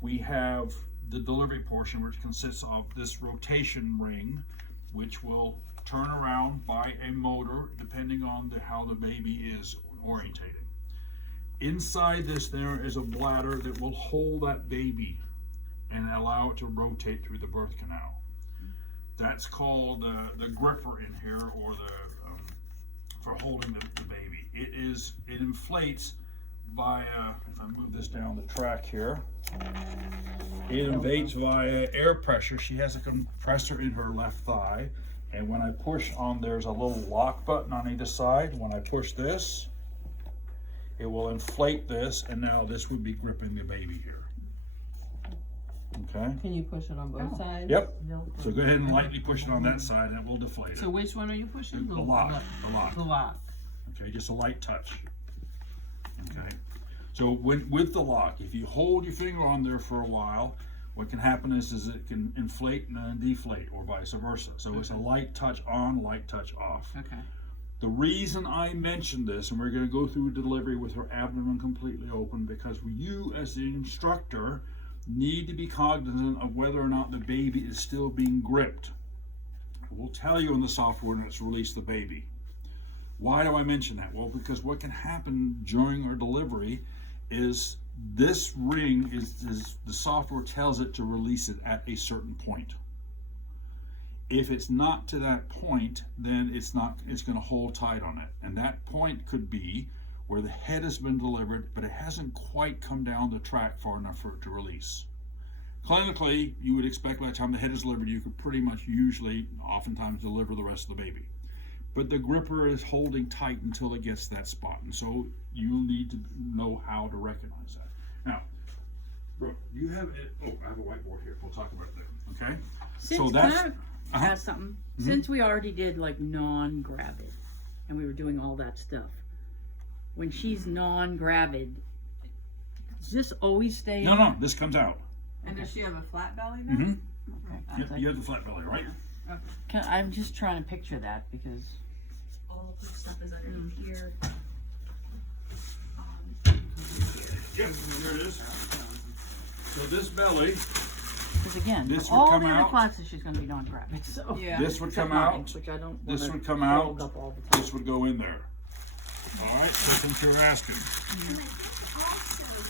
We have the delivery portion, which consists of this rotation ring, which will turn around by a motor depending on how the baby is orientated. Inside this there is a bladder that will hold that baby and allow it to rotate through the birth canal. That's called the gripper in here, or for holding the baby. It inflates via, if I move this down the track here, it inflates via air pressure. She has a compressor in her left thigh, and when I push on, there's a little lock button on either side. When I push this, it will inflate this, and now this would be gripping the baby here. Okay. Can you push it on both sides? Yep. So go ahead and lightly push it on that side, and it will deflate it. So which one are you pushing? The lock. The lock. The lock. Okay, just a light touch. Okay. So with the lock, if you hold your finger on there for a while, what can happen is it can inflate and then deflate, or vice versa. So it's a light touch on, light touch off. Okay. The reason I mentioned this, and we're going to go through delivery with her abdomen completely open, because you as the instructor need to be cognizant of whether or not the baby is still being gripped. It will tell you in the software when it's released the baby. Why do I mention that? Well, because what can happen during our delivery is this ring is the software tells it to release it at a certain point. If it's not to that point, then it's going to hold tight on it. And that point could be where the head has been delivered, but it hasn't quite come down the track far enough for it to release. Clinically, you would expect by the time the head is delivered, you could pretty much oftentimes deliver the rest of the baby. But the gripper is holding tight until it gets that spot. And so you'll need to know how to recognize that. Now, Brooke, you have it. Oh, I have a whiteboard here. We'll talk about that. Okay? Since, can I ask something? Mm-hmm. Since we already did like non-gravid and we were doing all that stuff, when she's non-gravid, does this always stay No, no, this comes out. And does she have a flat belly then? Mm-hmm. Okay. You have the flat belly, right? Okay. I'm just trying to picture that because all of the stuff is underneath here. Yep, there it is. So this belly, because again, this would all come the other out. classes she's going to be non-gravid. So Yeah. This would except come out. mine, which I don't This wanna would come out. hold up all the time. This would go in there. All right, so since you're asking. And I think also